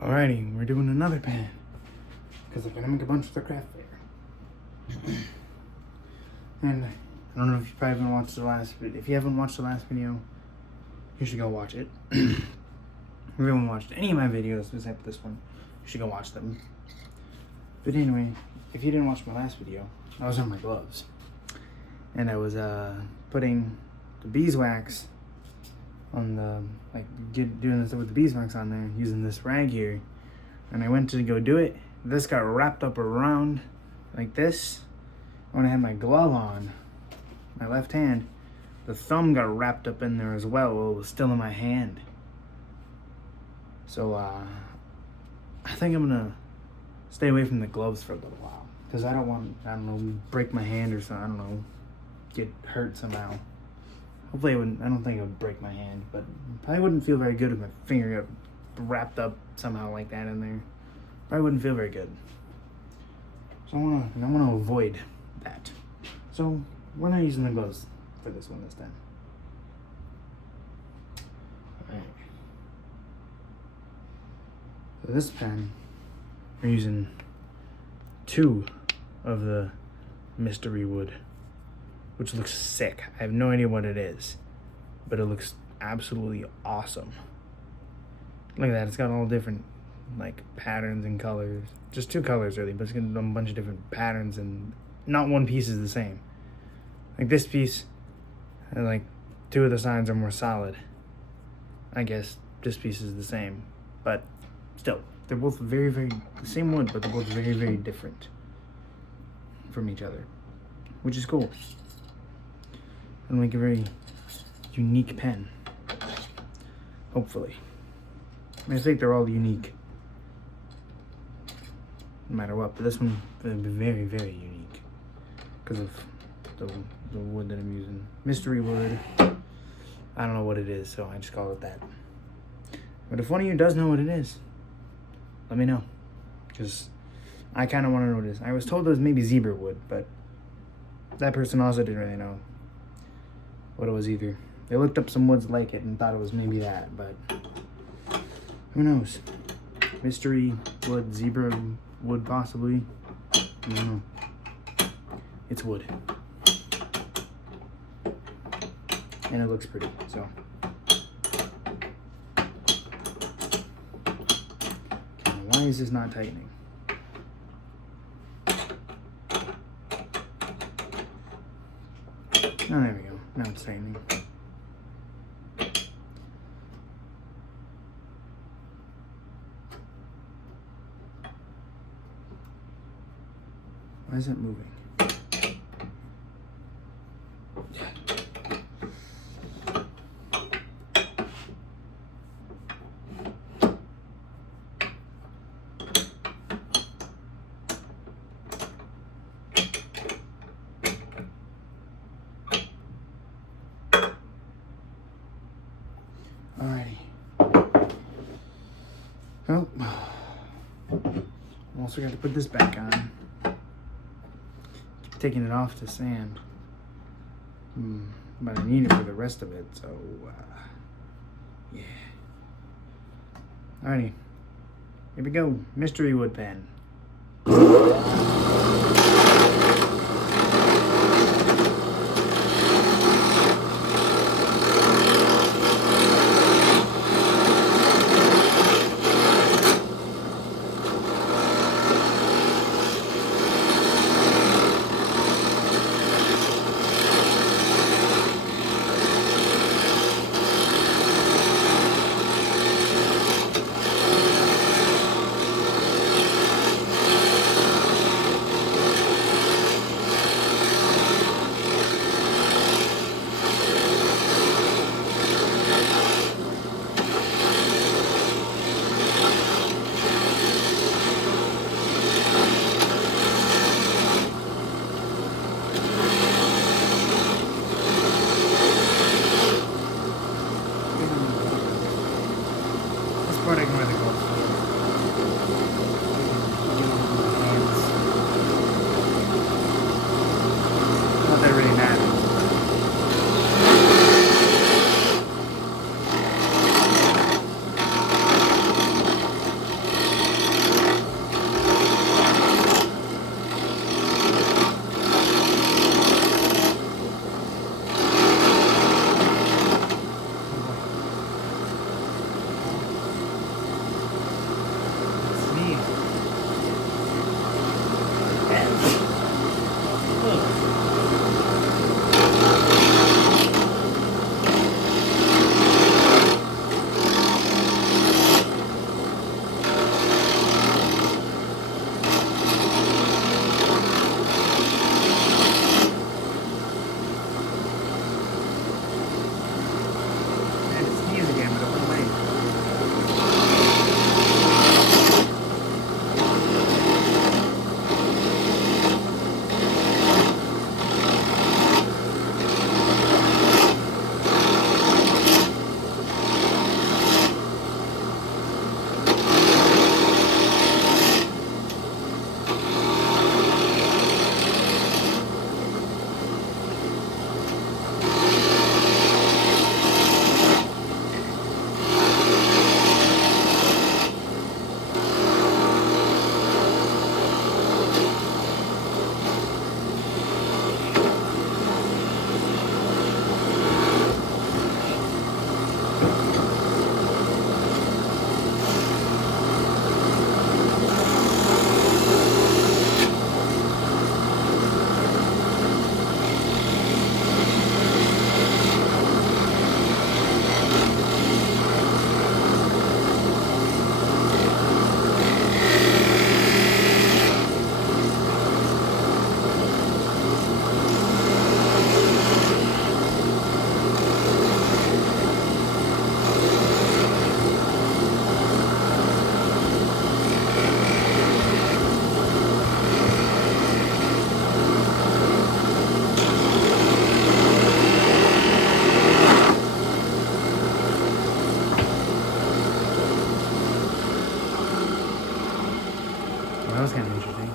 Alrighty, we're doing another pen because I'm gonna make a bunch for the craft fair. And I don't know if you probably haven't watched the last video. If you haven't watched the last video, you should go watch it. If you haven't watched any of my videos except this one, you should go watch them. But anyway, if you didn't watch my last video, I was on my gloves. And I was putting the beeswax on the, doing this with the beeswax on there, using this rag here. And I went to go do it. This got wrapped up around like this. When I had my glove on, my left hand, the thumb got wrapped up in there as well while it was still in my hand. So I think I'm gonna stay away from the gloves for a little while because I don't want, break my hand or something. I don't know, get hurt somehow. Hopefully it wouldn't. I don't think it would break my hand, but probably wouldn't feel very good if my finger got wrapped up somehow like that in there. Probably wouldn't feel very good. So I want to avoid that. So we're not using the gloves for this one this time. Alright. So this pen, we're using 2 of the mystery wood, which looks sick. I have no idea what it is, but it looks absolutely awesome. Look at that, it's got all different patterns and colors. Just 2 colors really, but it's got a bunch of different patterns and not one piece is the same. Like this piece, 2 of the sides are more solid. I guess this piece is the same, but still, they're both very, very, the same wood, but they're both very, very different from each other, which is cool. And make a very unique pen, hopefully. I think they're all unique, no matter what, but this one will be very, very unique because of the wood that I'm using. Mystery wood. I don't know what it is, so I just call it that. But if one of you does know what it is, let me know, because I kind of want to know what it is. I was told it was maybe zebra wood, but that person also didn't really know what it was either. They looked up some woods like it and thought it was maybe that, but who knows? Mystery wood, zebra wood possibly. I don't know. It's wood. And it looks pretty, so. Okay, why is this not tightening? Oh, there we go. Now it's tightening. Why is it moving? Alrighty. Well, I'm also got to put this back on. Keep taking it off to sand. But I need it for the rest of it, so yeah. Alrighty. Here we go. Mystery wood pen. was kind of interesting.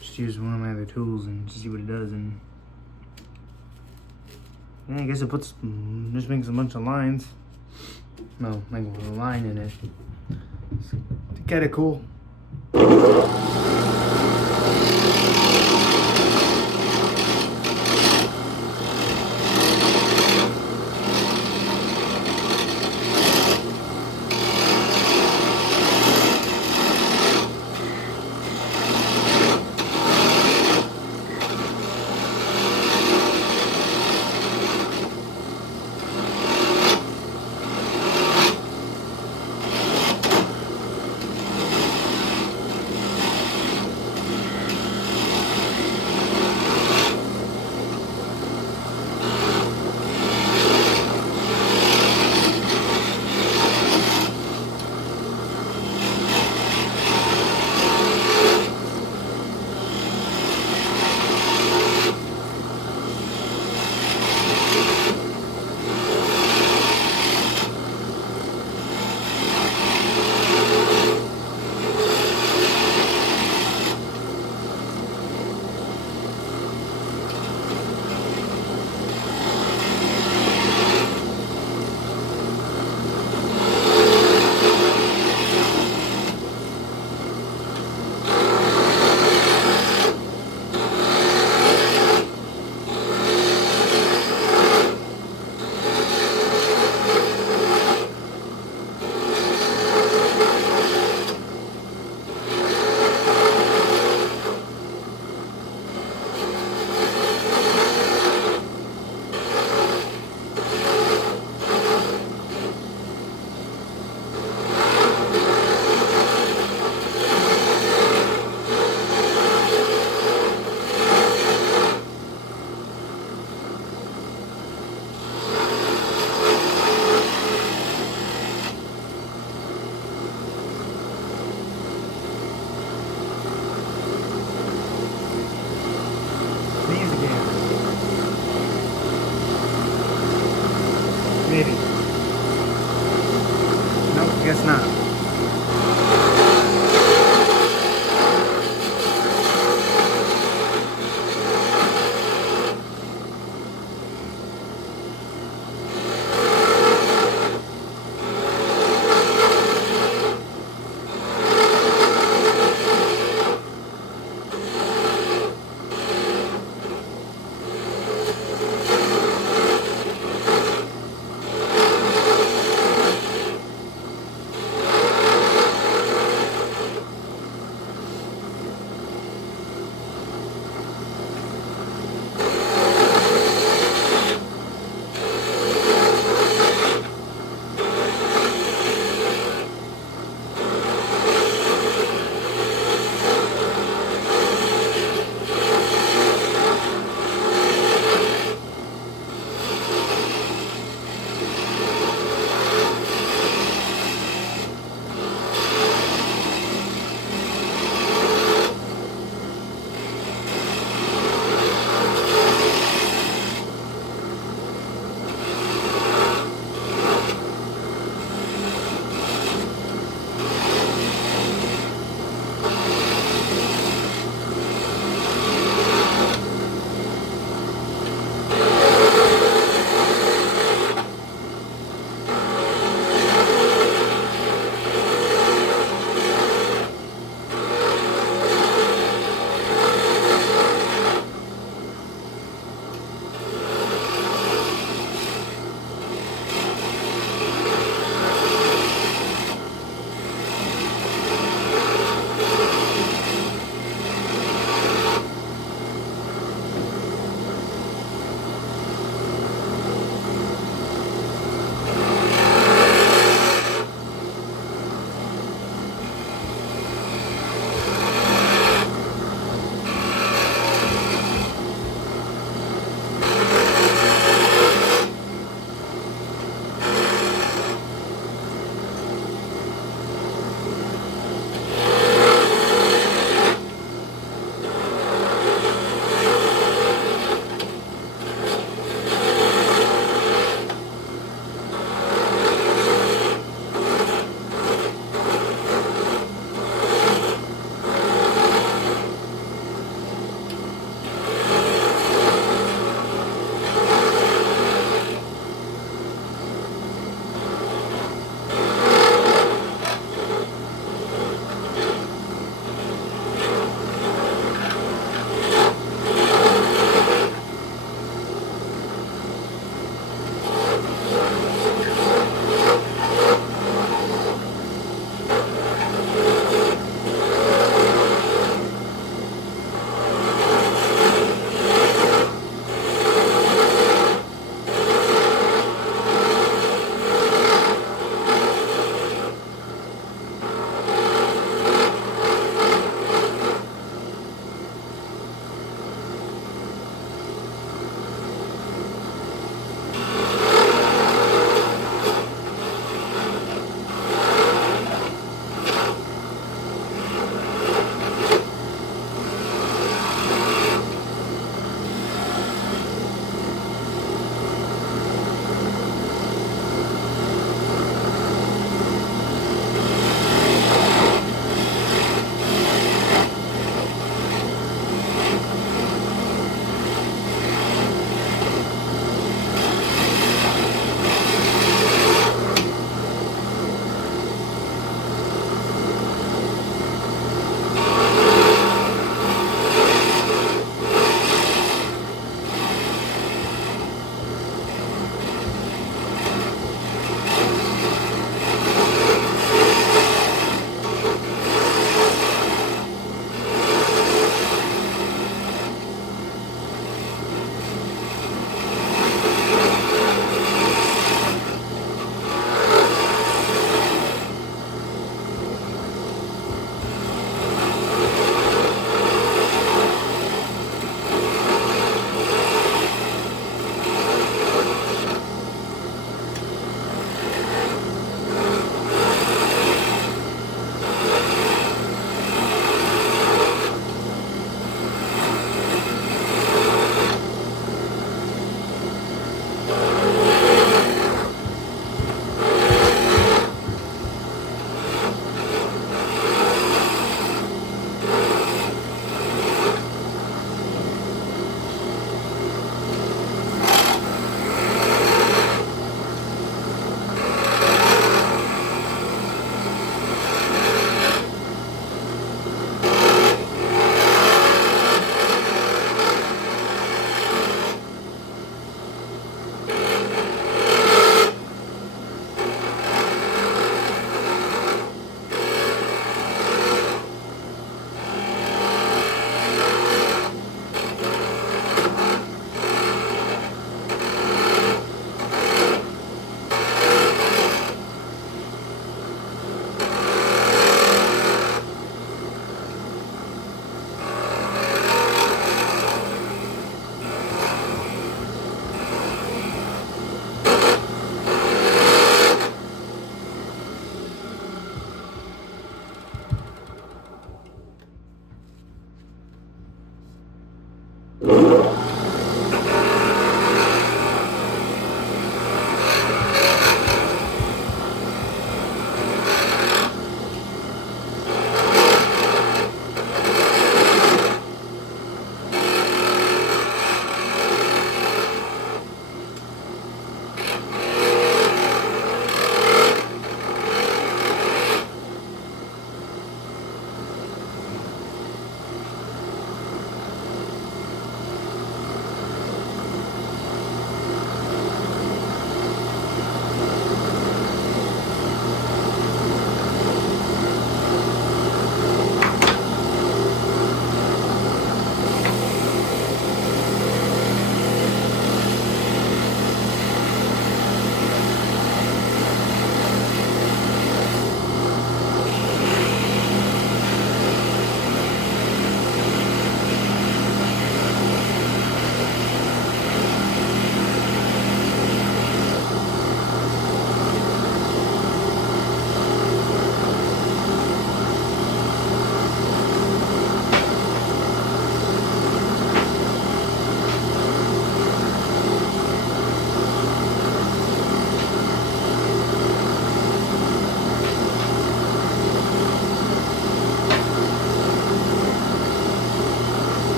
Just use one of my other tools and see what it does, and yeah, I guess it puts just makes a bunch of lines. No, like with a line in it. It's kind of cool.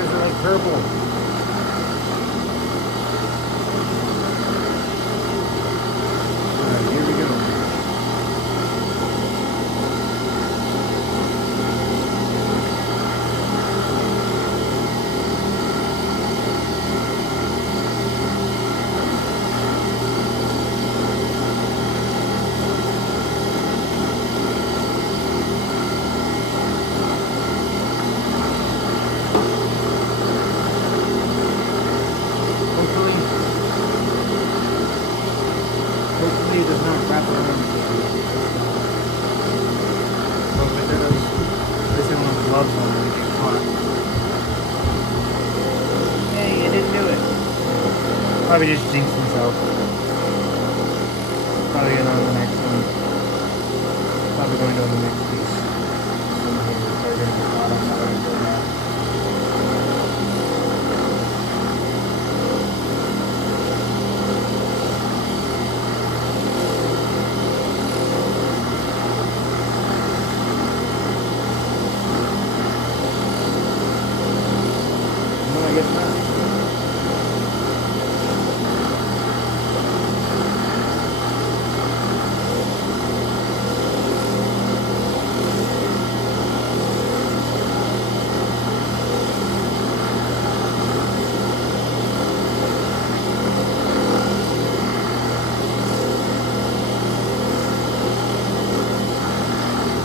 fingers are like purple. Alright, here we go. Hopefully it does not wrap around. But if it does, at least I don't have gloves on to get caught. Hey, I didn't do it. Probably just jinxed himself. Probably going on to the next one. Probably going to the next piece. Probably going to get caught on that. I guess not.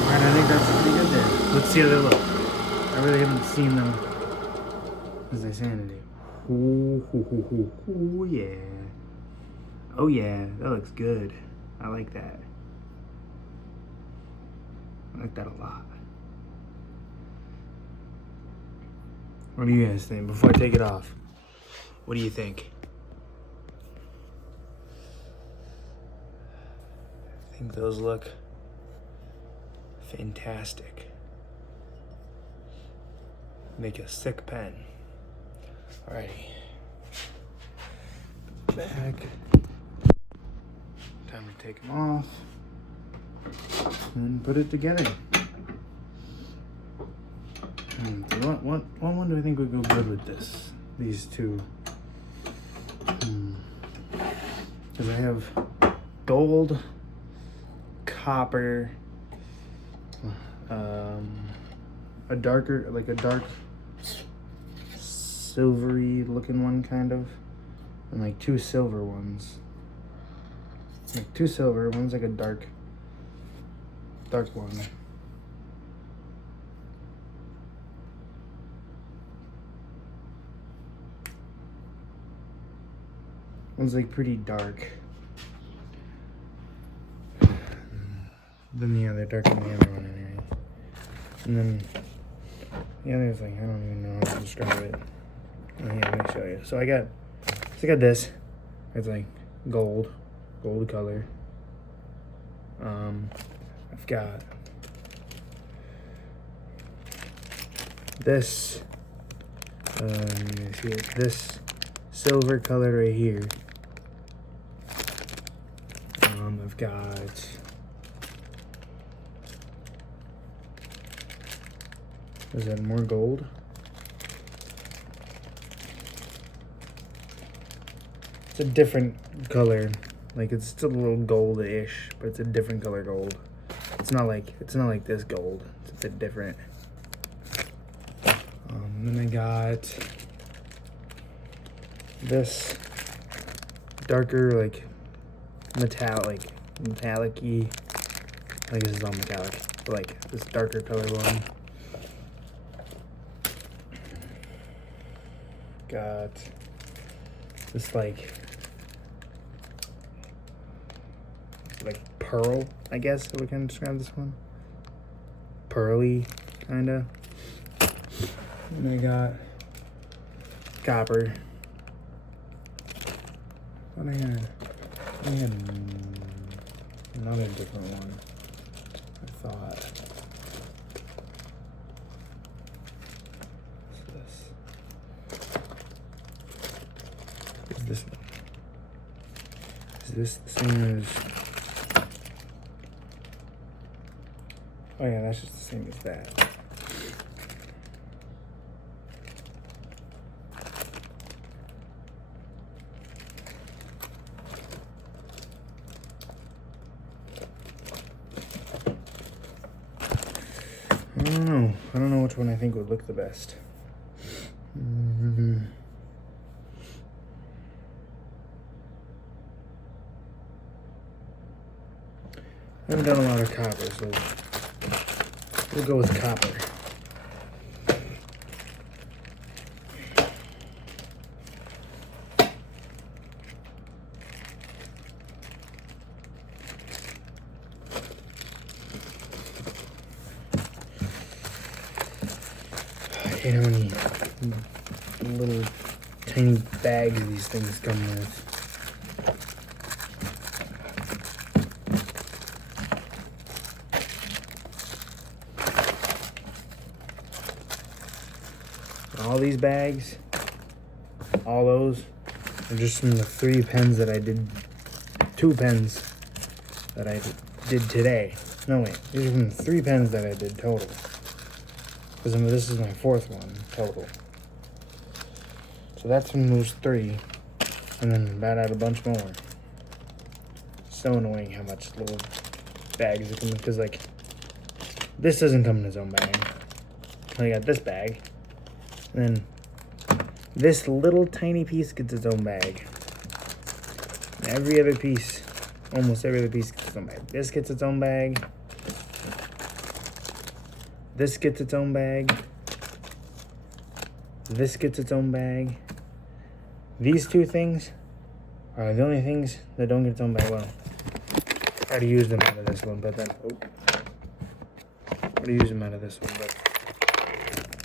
Alright, I think that's pretty good there. Let's see how they look. I really haven't seen them as I sanity. Ooh, yeah. Oh yeah, that looks good. I like that. I like that a lot. What do you guys think? Before I take it off, what do you think? I think those look fantastic. Make a sick pen. Alrighty. Back. Time to take them off. And put it together. What one do I think would go good with this? These two. Because I have gold, copper, a dark silvery looking one kind of, and like two silver ones. Like two silver, one's like a dark one. One's like pretty dark. Than the other, darker than the other one anyway. And then the other is like, I don't even know how to describe it. Oh, yeah, let me show you. So I got this. It's like gold color. I've got this. See it, this silver color right here. I've got is that more gold? It's a different color. Like it's still a little goldish, but it's a different color gold. It's not like this gold. It's a bit different. Then I got this darker, like metallic-y. I guess it's all metallic, but like this darker color one. Got this like pearl, I guess we can describe this one. Pearly, kinda. And I got copper. What I had another different one, I thought. What's this? Is this one? Is this the same as? Oh yeah, that's just the same as that. which one I think would look the best. I haven't done a lot of copper, so we'll go with copper. I hate how many little tiny bags these things come with. All these bags, all those, are just from the 3 pens that I did, 2 pens that I did today. No, wait, these are from the 3 pens that I did total. Because this is my 4th one total. So that's from those 3, and then about out a bunch more. So annoying how much little bags it comes in, because like, this doesn't come in its own bag. I got this bag. And then this little tiny piece gets its own bag. And every other piece, almost every other piece gets its own bag. This gets its own bag. This gets its own bag. This gets its own bag. These 2 things are the only things that don't get its own bag. Well, I already used them out of this one, but then, I already used them out of this one, but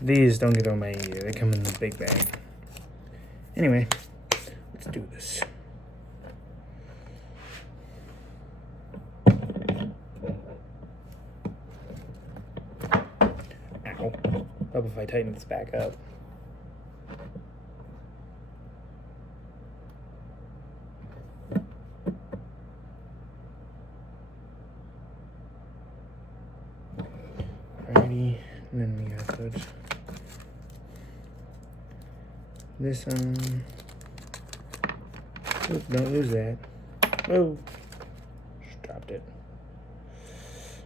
these don't get on my either. They come in the big bag. Anyway, let's do this. Ow. Help if I tighten this back up. Alrighty, and then we got those. This oops, don't lose that. Oh, just dropped it.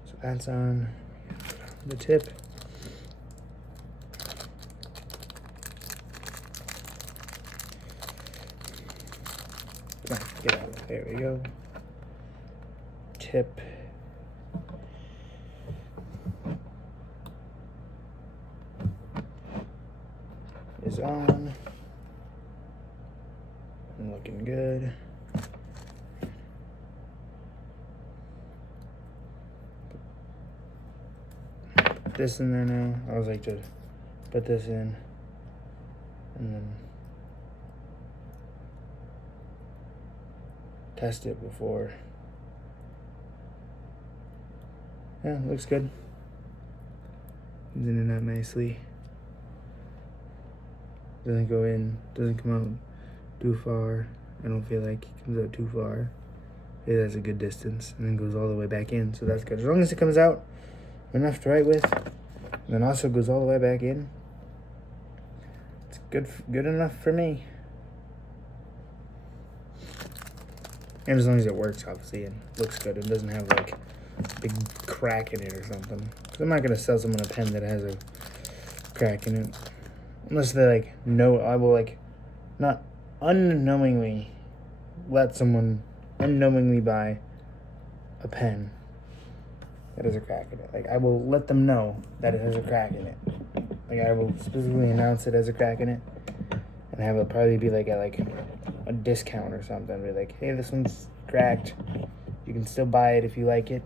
So that's on the tip. Come on, get out. There we go. Tip. Is on. And looking good. Put this in there now. I was like to put this in. And then test it before. Yeah, looks good. Comes in and out nicely. Doesn't go in, doesn't come out too far. I don't feel like it comes out too far. It has a good distance and then goes all the way back in, so that's good. As long as it comes out enough to write with, and then also goes all the way back in, it's good enough for me. And as long as it works, obviously, and looks good, and doesn't have like a big crack in it or something. Because I'm not gonna sell someone a pen that has a crack in it. Unless they like know, I will like not unknowingly let someone unknowingly buy a pen that has a crack in it. Like I will let them know that it has a crack in it. Like I will specifically announce it has a crack in it, and have it probably be like at like a discount or something. Be like, hey, this one's cracked. You can still buy it if you like it,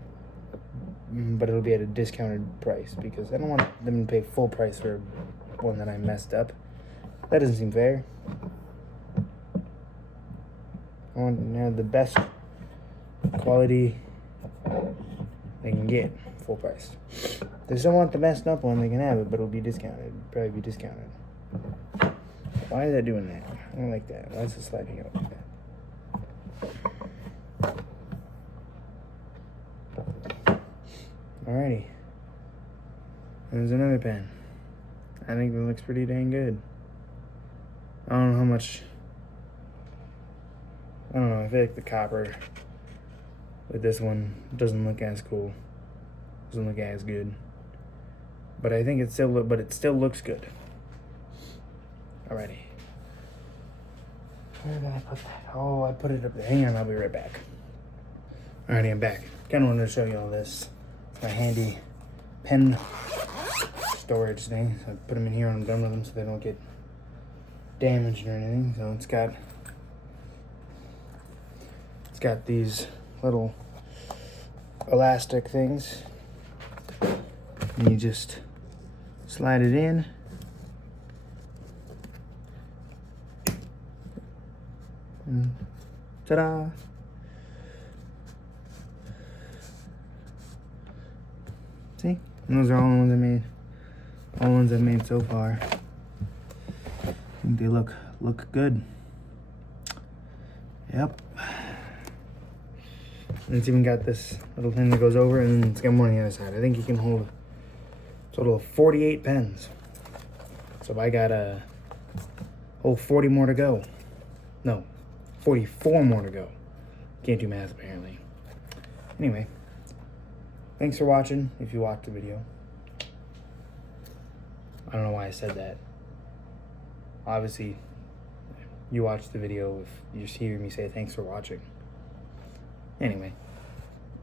but it'll be at a discounted price because I don't want them to pay full price for one that I messed up. That doesn't seem fair. I want the best quality they can get, full price. If they still want the messed up one, they can have it, but it'll be discounted. Probably be discounted. Why is that doing that? I don't like that. Why is it sliding out like that? Alrighty. There's another pen. I think that looks pretty dang good. I don't know how much. I don't know. I feel like the copper with this one doesn't look as cool. Doesn't look as good. but I think it still looks good. Alrighty. Where did I put that? Oh, I put it up there. Hang on, I'll be right back. Alrighty, I'm back. Kind of wanted to show you all this. It's my handy pen storage thing. So I put them in here when I'm done with them so they don't get damaged or anything. So it's got these little elastic things. And you just slide it in. And ta-da! See? And those are all the ones I made. All the ones I've made so far. I think they look good. Yep. And it's even got this little thing that goes over, and it's got more on the other side. I think you can hold a total of 48 pens. So I got a whole 40 more to go. No, 44 more to go. Can't do math apparently. Anyway, thanks for watching, if you watched the video. I don't know why I said that. Obviously, you watched the video if you just hear me say thanks for watching. Anyway.